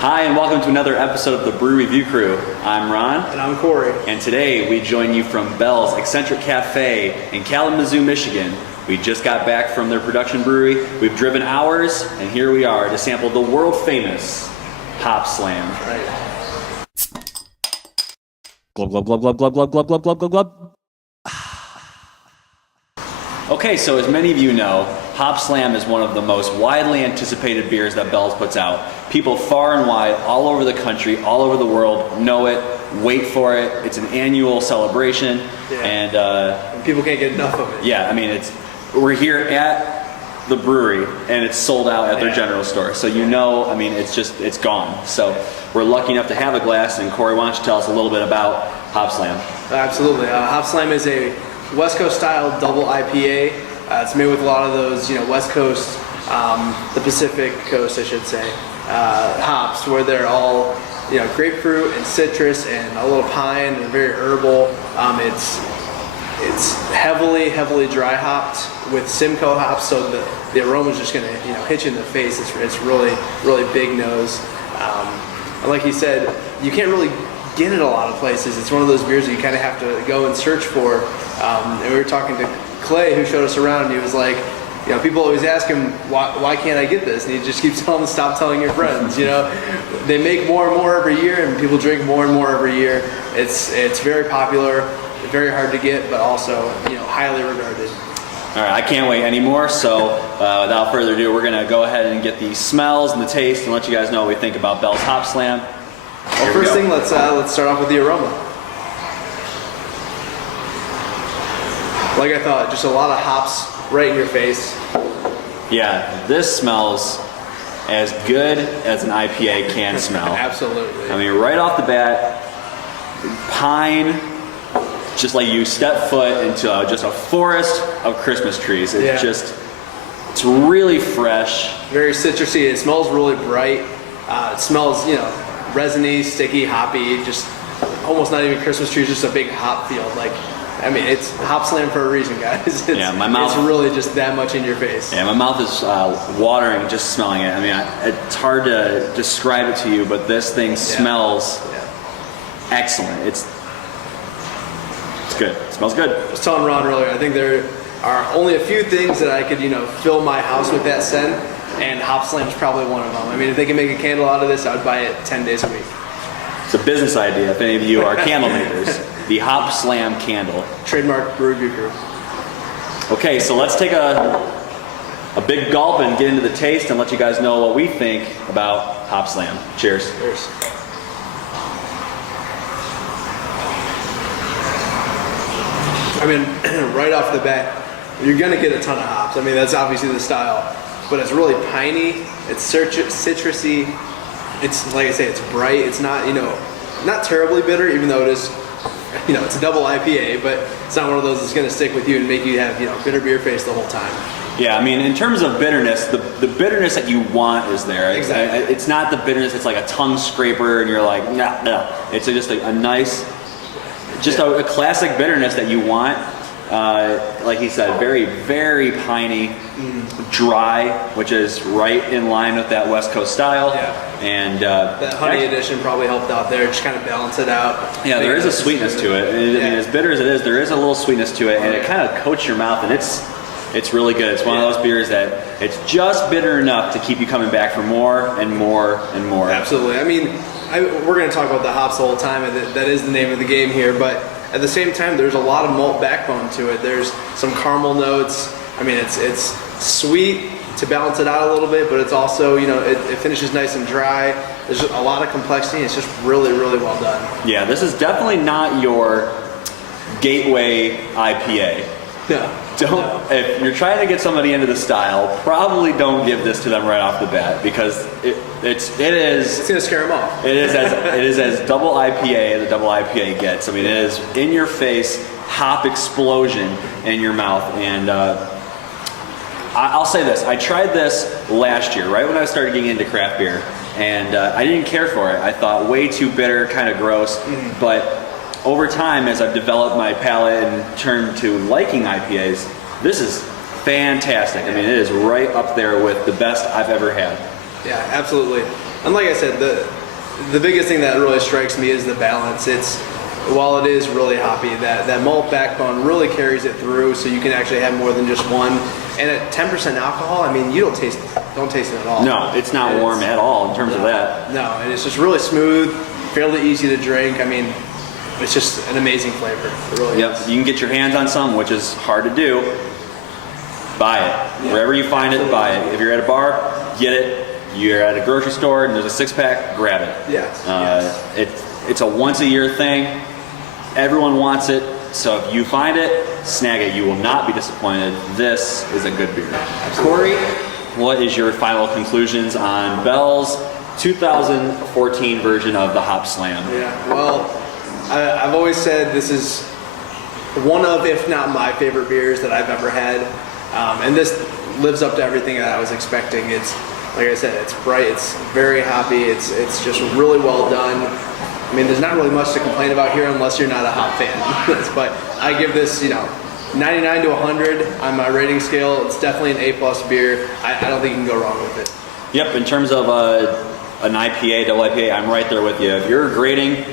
Hi, and welcome to another episode of the Brew Review Crew. I'm Ron. And I'm Corey. And today we join you from Bell's Eccentric Cafe in Kalamazoo, Michigan. We just got back from their production brewery. We've driven hours, and here we are to sample the world-famous Hopslam. Right. Glub, glub, glub, glub, glub, glub, glub, glub, glub, glub, glub. Okay, so as many of you know, Hopslam is one of the most widely anticipated beers that Bell's puts out. People far and wide, all over the country, all over the world, know it, wait for it. It's an annual celebration, and people can't get enough of it. Yeah, I mean, we're here at the brewery, and it's sold out at their general store. So you know, I mean, it's gone. So we're lucky enough to have a glass, and Corey, why don't you tell us a little bit about Hopslam? Absolutely. Hopslam is a West Coast style double IPA. It's made with a lot of those, West Coast, the Pacific Coast, I should say, hops, where they're all, grapefruit and citrus and a little pine and very herbal. It's heavily dry hopped with Simcoe hops, so the aroma is just going to, hit you in the face. It's really big nose. And like he said, you can't really get it a lot of places. It's one of those beers that you kind of have to go and search for. And we were talking to Clay, who showed us around, and he was like, people always ask him, why can't I get this? And he just keeps telling them, stop telling your friends. They make more and more every year, and people drink more and more every year. It's very popular, very hard to get, but also highly regarded. All right, I can't wait anymore. So without further ado, we're gonna go ahead and get the smells and the taste, and let you guys know what we think about Bell's Hopslam. Well, first thing, let's start off with the aroma. Like I thought, just a lot of hops right in your face. Yeah, this smells as good as an IPA can smell. Absolutely. I mean, right off the bat, pine, just like you step foot into just a forest of Christmas trees. It's really fresh. Very citrusy. It smells really bright. It smells, resiny, sticky, hoppy, just almost not even Christmas trees, just a big hop field. It's Hopslam for a reason, guys. My mouth. It's really just that much in your face. Yeah, my mouth is watering just smelling it. I mean, it's hard to describe it to you, but this thing smells excellent. It's good. It smells good. I was telling Ron earlier, I think there are only a few things that I could, fill my house with that scent, and Hopslam's probably one of them. I mean, if they can make a candle out of this, I would buy it 10 days a week. It's a business idea if any of you are candle makers. The Hopslam candle. Trademark Brew Review Crew. Okay, so let's take a big gulp and get into the taste and let you guys know what we think about Hopslam. Cheers. Cheers. I mean, right off the bat, you're gonna get a ton of hops. I mean, that's obviously the style, but it's really piney. It's citrusy. It's, like I say, it's bright. It's not, not terribly bitter, even though it is, it's a double IPA, but it's not one of those that's going to stick with you and make you have, bitter beer face the whole time. Yeah, I mean, in terms of bitterness, the bitterness that you want is there. Exactly. It's not the bitterness, it's like a tongue scraper and you're like, no. It's just a nice, a classic bitterness that you want. Like he said, very, very piney, dry, which is right in line with that West Coast style. Yeah. And that honey addition probably helped out there, just kind of balance it out. Yeah, there is a sweetness to it. I mean, as bitter as it is, there is a little sweetness to it, and it kind of coats your mouth, and it's really good. It's one of those beers that it's just bitter enough to keep you coming back for more and more and more. Absolutely. I mean, we're going to talk about the hops the whole time, and that is the name of the game here, but at the same time, there's a lot of malt backbone to it. There's some caramel notes. I mean, it's sweet to balance it out a little bit, but it's also, it finishes nice and dry. There's a lot of complexity. It's just really, really well done. Yeah, this is definitely not your gateway IPA. No. If you're trying to get somebody into the style, probably don't give this to them right off the bat, because it's gonna scare them off. It is as double IPA the double IPA gets. I mean, it is in your face, hop explosion in your mouth. And I'll say this: I tried this last year, right when I started getting into craft beer, and I didn't care for it. I thought way too bitter, kind of gross, but over time, as I've developed my palate and turned to liking IPAs, this is fantastic. I mean, it is right up there with the best I've ever had. Yeah, absolutely. And like I said, the biggest thing that really strikes me is the balance. While it is really hoppy, that malt backbone really carries it through, so you can actually have more than just one. And at 10% alcohol, I mean, you don't taste it at all. No, it's not warm at all in terms of that. No, and it's just really smooth, fairly easy to drink. I mean, it's just an amazing flavor. It really is. You can get your hands on some, which is hard to do. Buy it. Yeah. Wherever you find it, buy it. If you're at a bar, get it. You're at a grocery store and there's a 6-pack, grab it. Yes. It's a once-a-year thing. Everyone wants it, so if you find it, snag it. You will not be disappointed. This is a good beer. Corey, what is your final conclusions on Bell's 2014 version of the Hopslam? Yeah, well, I've always said this is one of, if not my favorite beers that I've ever had. And this lives up to everything that I was expecting. It's, like I said, it's bright, it's very hoppy, it's just really well done. I mean, there's not really much to complain about here unless you're not a hop fan. But I give this, 99 to 100 on my rating scale. It's definitely an A+ beer. I don't think you can go wrong with it. Yep, in terms of an IPA, double IPA, I'm right there with you. If you're grading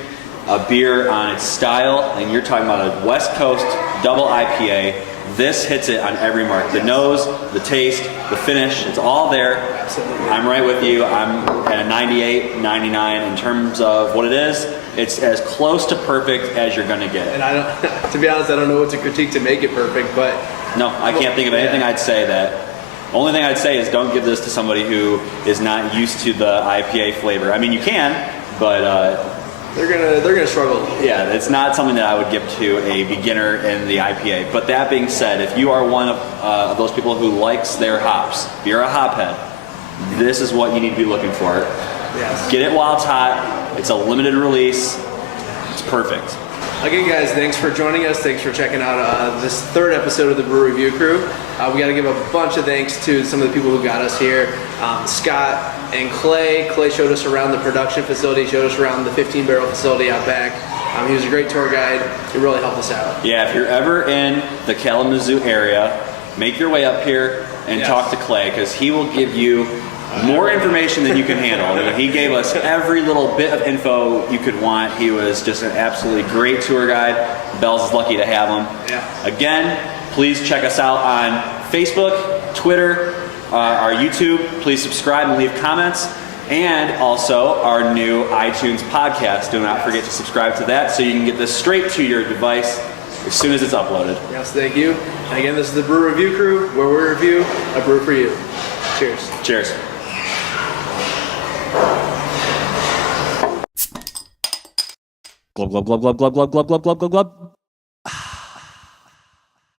a beer on its style and you're talking about a West Coast double IPA, this hits it on every mark. The nose, the taste, the finish, it's all there. Absolutely. I'm right with you. I'm at a 98, 99 in terms of what it is. It's as close to perfect as you're going to get. And to be honest, I don't know what to critique to make it perfect, but... No, I can't think of anything I'd say that. Only thing I'd say is don't give this to somebody who is not used to the IPA flavor. I mean, you can, but... They're gonna struggle. Yeah, it's not something that I would give to a beginner in the IPA. But that being said, if you are one of those people who likes their hops, if you're a hophead, this is what you need to be looking for. Yes. Get it while it's hot. It's a limited release. It's perfect. Again, guys, thanks for joining us. Thanks for checking out this third episode of the Brew Review Crew. We got to give a bunch of thanks to some of the people who got us here. Scott and Clay. Clay showed us around the production facility, showed us around the 15-barrel facility out back. He was a great tour guide. He really helped us out. Yeah, if you're ever in the Kalamazoo area, make your way up here and talk to Clay, because he will give you more information than you can handle. I mean, he gave us every little bit of info you could want. He was just an absolutely great tour guide. Bell's is lucky to have him. Yeah. Again, please check us out on Facebook, Twitter, our YouTube. Please subscribe and leave comments. And also our new iTunes podcast. Do not forget to subscribe to that so you can get this straight to your device as soon as it's uploaded. Yes, thank you. And again, this is the Brew Review Crew, where we review a brew for you. Cheers. Cheers. Glub, glub, glub, glub, glub, glub, glub, glub, glub, glub, glub.